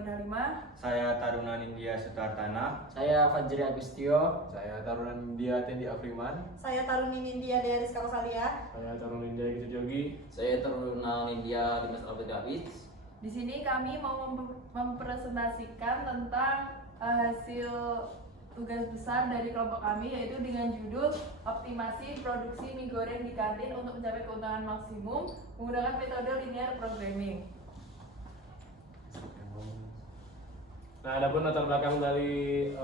Malina 5. Saya Taruna Nindya Sutartana. Saya Fajri Agustio. Saya Taruna Nindya Tendi Afriman. Saya Taruni Nindya Rizka Rosalia. Saya Taruna Nindya Gitu Jogi. Saya Taruna Nindya Dimas Abdul David. Di sini kami mau mempresentasikan tentang hasil tugas besar dari kelompok kami, yaitu dengan judul optimasi produksi mie goreng di kantin untuk mencapai keuntungan maksimum menggunakan metode linear programming. Nah, adapun latar belakang dari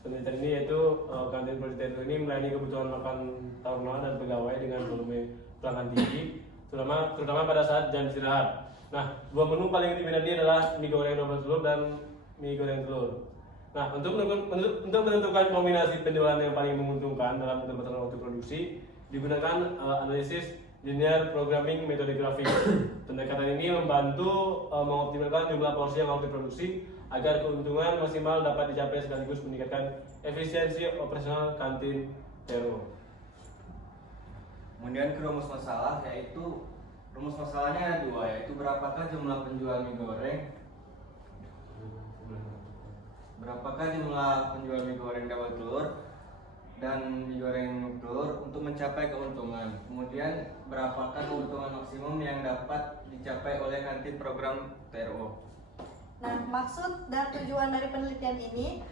penelitian ini yaitu kantin Politeto ini melayani kebutuhan makan taruna dan pegawai dengan volume pelanggan tinggi, terutama pada saat jam istirahat. Nah, dua menu paling diminati adalah mie goreng double telur dan mie goreng telur. Nah, untuk menentukan kombinasi penjualan yang paling menguntungkan dalam keterbatasan waktu produksi, digunakan analisis linear programming metode grafik. Pendekatan ini membantu mengoptimalkan jumlah porsi yang harus diproduksi agar keuntungan maksimal dapat dicapai sekaligus meningkatkan efisiensi operasional kantin Tero. Kemudian ke rumus masalah, yaitu rumus masalahnya ada dua, yaitu berapakah jumlah penjual mie goreng double telur dan mie goreng telur untuk mencapai keuntungan. Kemudian berapakah keuntungan maksimum yang dapat dicapai oleh kantin program TRO. Nah, maksud dan tujuan dari penelitian ini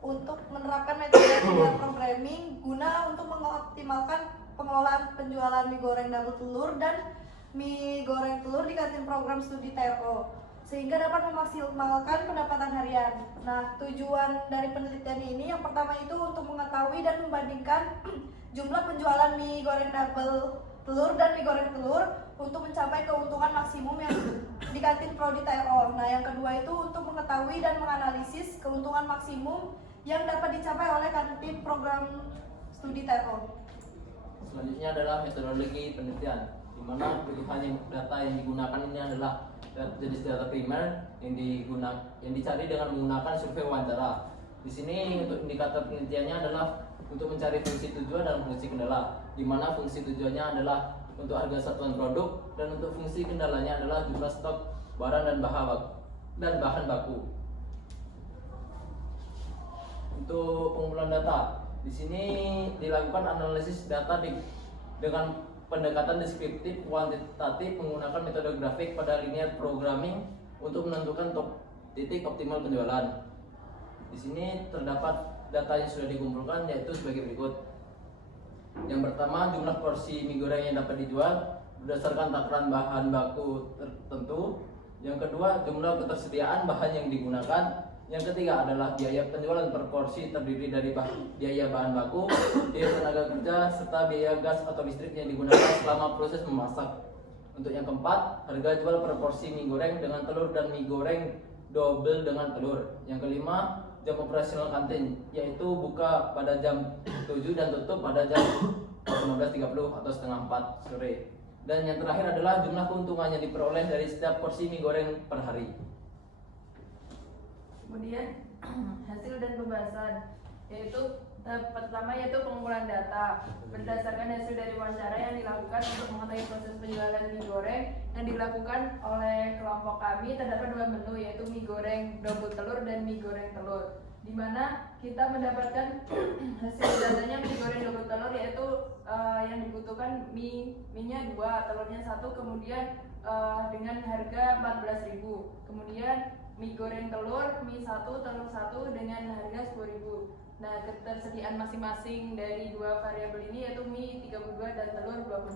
untuk menerapkan metode linear programming guna untuk mengoptimalkan pengelolaan penjualan mie goreng double telur dan mie goreng telur di kantin program studi TRO sehingga dapat memaksimalkan pendapatan harian. Nah, tujuan dari penelitian ini yang pertama itu untuk mengetahui dan membandingkan jumlah penjualan mie goreng double telur dan mie goreng telur untuk mencapai keuntungan maksimum yang di kantin prodi TRO. Nah, yang kedua itu untuk mengetahui dan menganalisis keuntungan maksimum yang dapat dicapai oleh kantin program studi TRO. Selanjutnya adalah metodologi penelitian, di mana pilihan data yang digunakan ini adalah jenis data primer yang dicari dengan menggunakan survei wawancara. Di sini untuk indikator penelitiannya adalah untuk mencari fungsi tujuan dan fungsi kendala, di mana fungsi tujuannya adalah untuk harga satuan produk dan untuk fungsi kendalanya adalah jumlah stok barang dan bahan baku. Untuk pengumpulan data, di sini dilakukan analisis data dengan pendekatan deskriptif kuantitatif menggunakan metode grafik pada linear programming untuk menentukan titik optimal penjualan. Di sini terdapat data yang sudah dikumpulkan, yaitu sebagai berikut. Yang pertama, jumlah porsi mie goreng yang dapat dijual berdasarkan takaran bahan baku tertentu. Yang kedua, jumlah ketersediaan bahan yang digunakan. Yang ketiga adalah biaya penjualan per porsi terdiri dari biaya bahan baku, biaya tenaga kerja, serta biaya gas atau listrik yang digunakan selama proses memasak. Untuk yang keempat, harga jual per porsi mie goreng dengan telur dan mie goreng double dengan telur. Yang kelima, jam operasional kantin, yaitu buka pada jam 7 dan tutup pada jam 15.30 atau setengah 4 sore. Dan yang terakhir adalah jumlah keuntungan yang diperoleh dari setiap porsi mie goreng per hari. Kemudian hasil dan pembahasan, yaitu pertama yaitu pengumpulan data berdasarkan hasil dari wawancara yang dilakukan untuk mengetahui proses penjualan mie goreng yang dilakukan oleh kelompok kami. Terdapat dua menu, yaitu mie goreng double telur dan mie goreng telur, di mana kita mendapatkan hasil datanya mie goreng double telur, yaitu yang dibutuhkan mie-nya 2, telurnya 1, kemudian dengan harga 14.000. Kemudian mie goreng telur, mie 1, telur 1 dengan harga 10.000. Nah, ketersediaan masing-masing dari dua variabel ini yaitu mie 32 dan telur 24.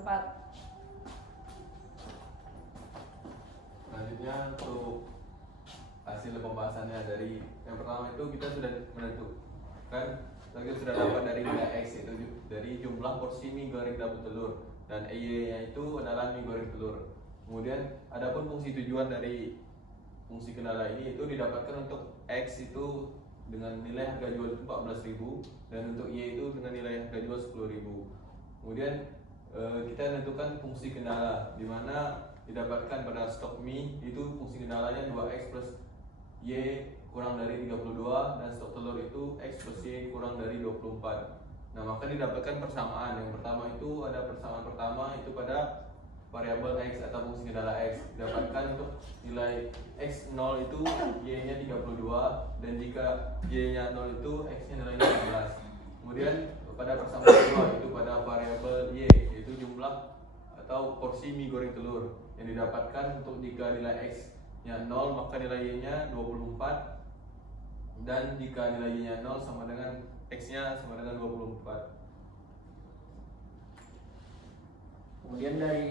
Selanjutnya untuk hasil pembahasannya dari yang pertama itu kita sudah menentukan, kita sudah dapat dari nilai X, itu dari jumlah porsi mie goreng double telur, dan EY-nya itu adalah mie goreng telur. Kemudian adapun fungsi tujuan dari fungsi kendala ini itu didapatkan untuk X itu dengan nilai harga jual itu 14.000 dan untuk Y itu dengan nilai harga jual 10.000. Kemudian kita tentukan fungsi kendala, di mana didapatkan pada stok mie itu fungsi kendalanya 2X plus Y kurang dari 32, dan stok telur itu X plus Y kurang dari 24. Nah, maka didapatkan persamaan. Yang pertama itu ada persamaan pertama itu pada variabel X atau fungsi kendala X. Dapatkan untuk nilai X 0 itu Y-nya 32, dan jika Y-nya 0 itu X-nya nilainya 16. Kemudian pada persamaan kedua itu pada variabel Y, yaitu jumlah atau porsi mie goreng telur yang didapatkan. Untuk jika nilai X-nya 0 maka nilai Y-nya 24, dan jika nilai Y-nya 0 sama dengan X-nya sama dengan 24. Kemudian dari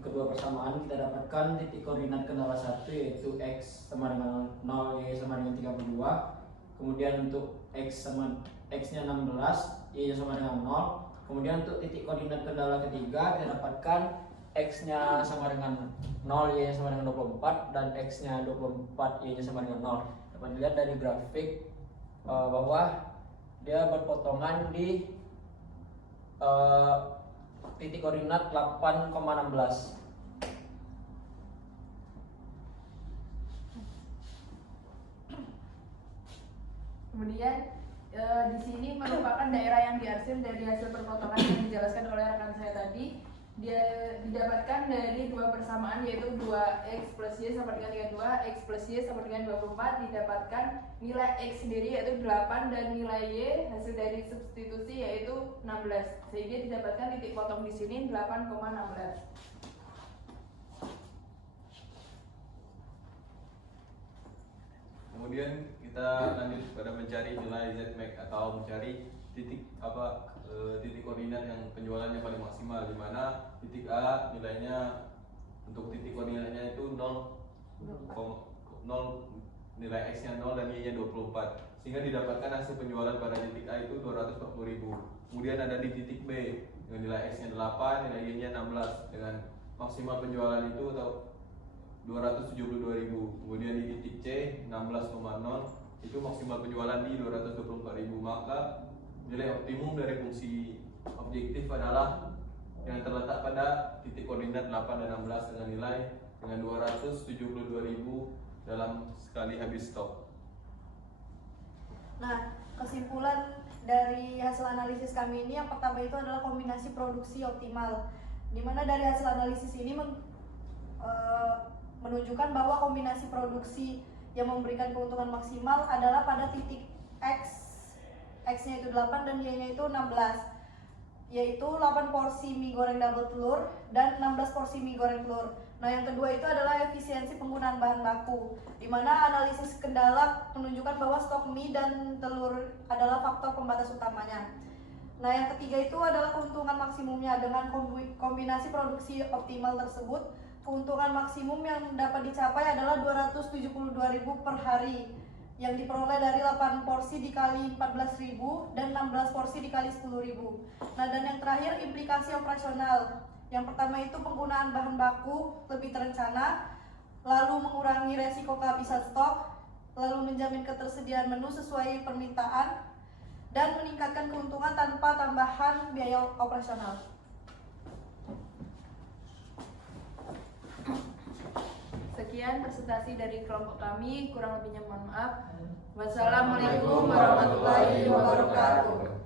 kedua persamaan kita dapatkan titik koordinat kendala 1 yaitu X sama dengan 0, Y sama dengan 32. Kemudian untuk X-nya 16, Y-nya sama dengan 0. Kemudian untuk titik koordinat kendala ketiga kita dapatkan X-nya sama dengan 0, Y-nya sama dengan 24, dan X-nya 24, Y-nya sama dengan 0. Dapat dilihat dari grafik bahwa dia berpotongan di titik koordinat 8,16. Kemudian di sini merupakan daerah yang diarsir dari hasil perpotongan yang dijelaskan oleh rekan saya tadi. Dia didapatkan dari dua persamaan, yaitu 2x plus y sama dengan 32, x plus y sama dengan 24. Didapatkan nilai x sendiri yaitu 8 dan nilai y hasil dari substitusi yaitu 16. Sehingga didapatkan titik potong di sini 8,16. Kemudian kita lanjut pada mencari nilai Z-max atau mencari titik titik koordinat yang penjualannya paling maksimal, di mana titik A nilainya untuk titik koordinatnya itu 0, nilai X-nya 0 dan Y-nya 24, sehingga didapatkan hasil penjualan pada titik A itu 240.000. Kemudian ada di titik B dengan nilai X-nya 8, nilai Y-nya 16 dengan maksimal penjualan itu atau 272.000. Kemudian di titik C 16,0 itu maksimal penjualan di 224.000. Maka nilai optimum dari fungsi objektif adalah yang terletak pada titik koordinat 8 dan 16 dengan nilai dengan 272.000 dalam sekali habis stok. Nah, kesimpulan dari hasil analisis kami ini yang pertama itu adalah kombinasi produksi optimal, di mana dari hasil analisis ini menunjukkan bahwa kombinasi produksi yang memberikan keuntungan maksimal adalah pada titik X-nya itu 8 dan Y-nya itu 16, yaitu 8 porsi mie goreng double telur dan 16 porsi mie goreng telur. Nah, yang kedua itu adalah efisiensi penggunaan bahan baku, di mana analisis kendala menunjukkan bahwa stok mie dan telur adalah faktor pembatas utamanya. Nah, yang ketiga itu adalah keuntungan maksimumnya. Dengan kombinasi produksi optimal tersebut, keuntungan maksimum yang dapat dicapai adalah 272.000 per hari, yang diperoleh dari 8 porsi dikali 14.000 dan 16 porsi dikali 10.000. Nah, dan yang terakhir implikasi operasional. Yang pertama itu penggunaan bahan baku lebih terencana, lalu mengurangi resiko kehabisan stok, lalu menjamin ketersediaan menu sesuai permintaan, dan meningkatkan keuntungan tanpa tambahan biaya operasional. Sekian presentasi dari kelompok kami, kurang lebihnya mohon maaf. Wassalamualaikum warahmatullahi wabarakatuh.